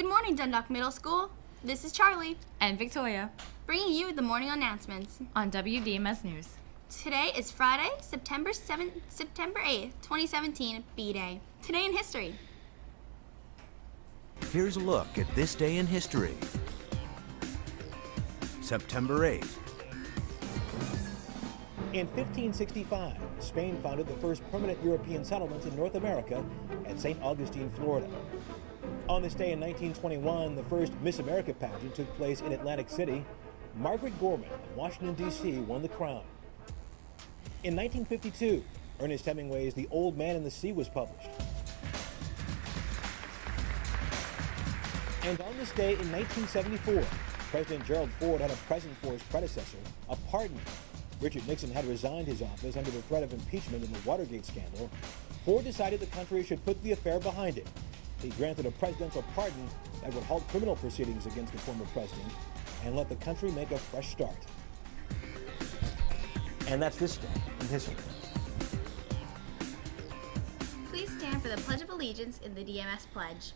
Good morning, Dundalk Middle School. This is Charlie, and Victoria, bringing you the morning announcements on WDMS News. Today is Friday, September 8th, 2017, B-Day. Today in history. Here's a look at this day in history. September 8th. In 1565, Spain founded the first permanent European settlement in North America at St. Augustine, Florida. On this day in 1921, the first Miss America pageant took place in Atlantic City. Margaret Gorman of Washington, D.C. won the crown. In 1952, Ernest Hemingway's The Old Man and the Sea was published. And on this day in 1974, President Gerald Ford had a present for his predecessor, a pardon. Richard Nixon had resigned his office under the threat of impeachment in the Watergate scandal. Ford decided the country should put the affair behind it. He granted a presidential pardon that would halt criminal proceedings against the former president and let the country make a fresh start. And that's this day in history. Please stand for the Pledge of Allegiance in the DMS Pledge.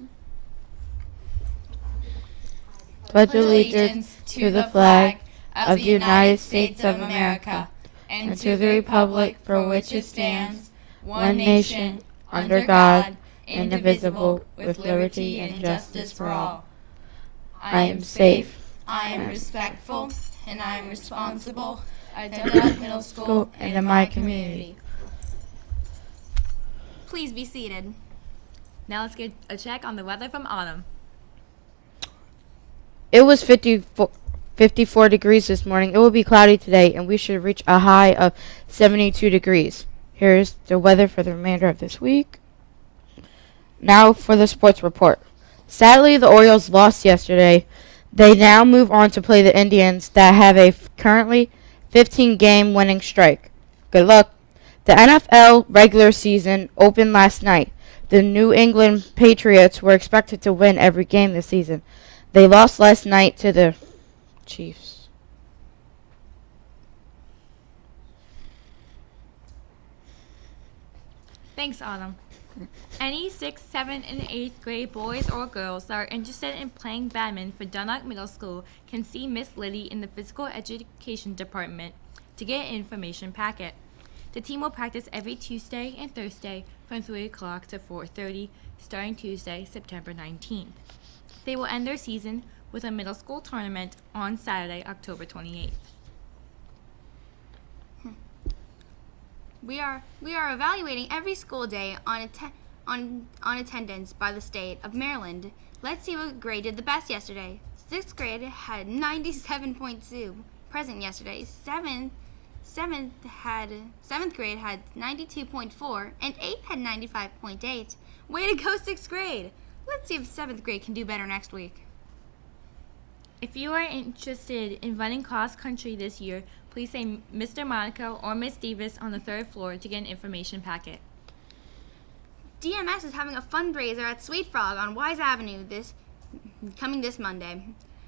Pledge allegiance to the flag of the United States of America and to the republic for which it stands, one nation, under God, indivisible, with liberty and justice for all. I am safe, I am respectful, and I am responsible at Dundalk Middle School and in my community. Please be seated. Now let's get a check on the weather from Autumn. It was 54 degrees this morning. It will be cloudy today, and we should reach a high of 72 degrees. Here's the weather for the remainder of this week. Now for the sports report. Sadly, the Orioles lost yesterday. They now move on to play the Indians that have a currently 15-game winning streak. Good luck. The NFL regular season opened last night. The New England Patriots were expected to win every game this season. They lost last night to the Chiefs. Thanks, Autumn. Any 6th, 7th, and 8th grade boys or girls that are interested in playing badminton for Dundalk Middle School can see Miss Liddy in the Physical Education Department to get an information packet. The team will practice every Tuesday and Thursday from 3 o'clock to 4:30, starting Tuesday, September 19th. They will end their season with a middle school tournament on Saturday, October 28th. We are evaluating every school day on attendance by the state of Maryland. Let's see what grade did the best yesterday. 6th grade had 97.2 present yesterday. 7th grade had 92.4 and 8th had 95.8. Way to go, 6th grade. Let's see if 7th grade can do better next week. If you are interested in running cross country this year, please say Mr. Monaco or Miss Davis on the 3rd floor to get an information packet. DMS is having a fundraiser at Sweet Frog on Wise Avenue this Monday.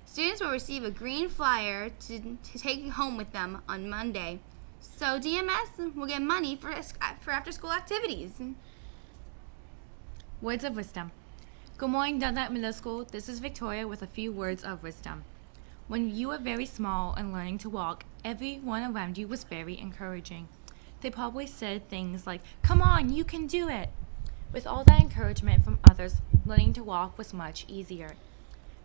Students will receive a green flyer to take home with them on Monday. So DMS will get money for after-school activities. Words of wisdom. Good morning, Dundalk Middle School. This is Victoria with a few words of wisdom. When you were very small and learning to walk, everyone around you was very encouraging. They probably said things like, "Come on, you can do it." With all that encouragement from others, learning to walk was much easier.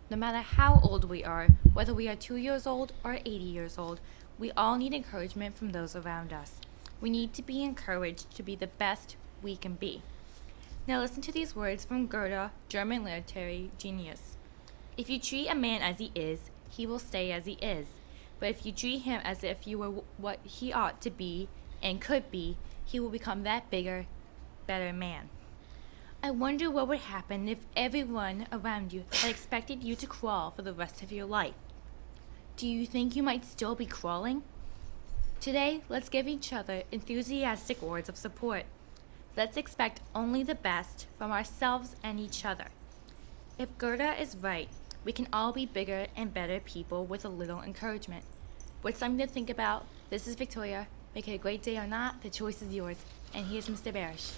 No matter how old we are, whether we are 2 years old or 80 years old, we all need encouragement from those around us. We need to be encouraged to be the best we can be. Now listen to these words from Goethe, German literary genius. If you treat a man as he is, he will stay as he is. But if you treat him as if you were what he ought to be and could be, he will become that bigger, better man. I wonder what would happen if everyone around you had expected you to crawl for the rest of your life. Do you think you might still be crawling? Today, let's give each other enthusiastic words of support. Let's expect only the best from ourselves and each other. If Goethe is right, we can all be bigger and better people with a little encouragement. With something to think about, this is Victoria. Make it a great day or not, the choice is yours. And here's Mr. Barish.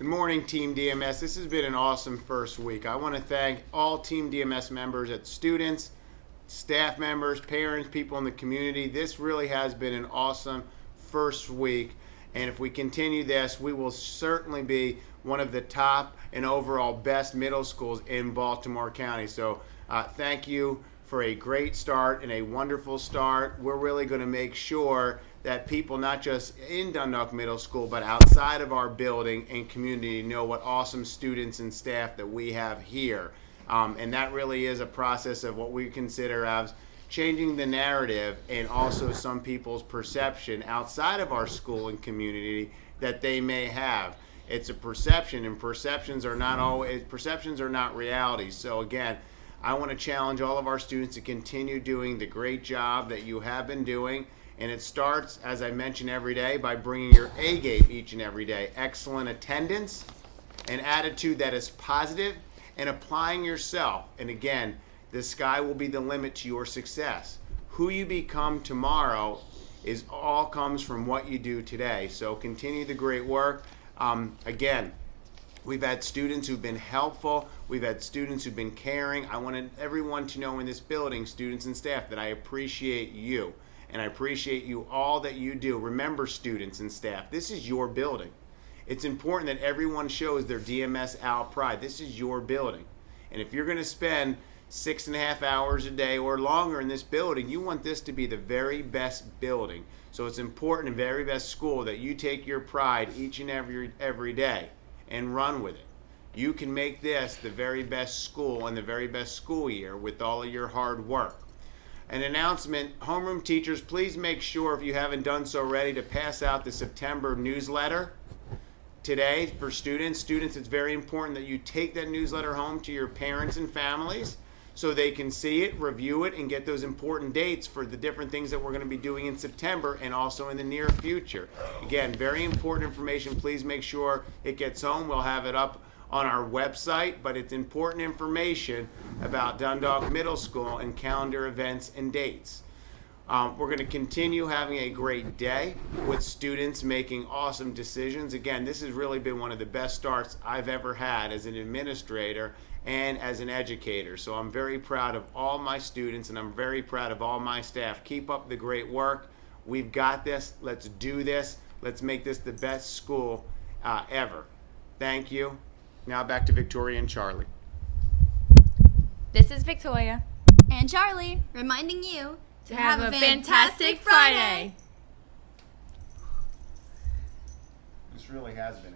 Good morning, Team DMS. This has been an awesome first week. I want to thank all Team DMS members, students, staff members, parents, people in the community. This really has been an awesome first week. And if we continue this, we will certainly be one of the top and overall best middle schools in Baltimore County. So thank you for a great start and a wonderful start. We're really going to make sure that people not just in Dundalk Middle School but outside of our building and community know what awesome students and staff that we have here. And that really is a process of what we consider as changing the narrative and also some people's perception outside of our school and community that they may have. It's a perception, and perceptions are not reality. So again, I want to challenge all of our students to continue doing the great job that you have been doing. And it starts, as I mention every day, by bringing your A game each and every day. Excellent attendance, an attitude that is positive, and applying yourself. And again, the sky will be the limit to your success. Who you become tomorrow all comes from what you do today. So continue the great work. Again, we've had students who've been helpful. We've had students who've been caring. I wanted everyone to know in this building, students and staff, that I appreciate you. And I appreciate you all that you do. Remember, students and staff, this is your building. It's important that everyone shows their DMS out pride. This is your building. And if you're going to spend 6.5 hours a day or longer in this building, you want this to be the very best building. So it's important in very best school that you take your pride each and every day and run with it. You can make this the very best school and the very best school year with all of your hard work. An announcement, homeroom teachers, please make sure, if you haven't done so already, to pass out the September newsletter today for students. Students, it's very important that you take that newsletter home to your parents and families so they can see it, review it, and get those important dates for the different things that we're going to be doing in September and also in the near future. Again, very important information. Please make sure it gets home. We'll have it up on our website, but it's important information about Dundalk Middle School and calendar events and dates. We're going to continue having a great day with students making awesome decisions. Again, this has really been one of the best starts I've ever had as an administrator and as an educator. So I'm very proud of all my students and I'm very proud of all my staff. Keep up the great work. We've got this. Let's do this. Let's make this the best school ever. Thank you. Now back to Victoria and Charlie. This is Victoria. And Charlie, reminding you to Have a fantastic Friday. This really has been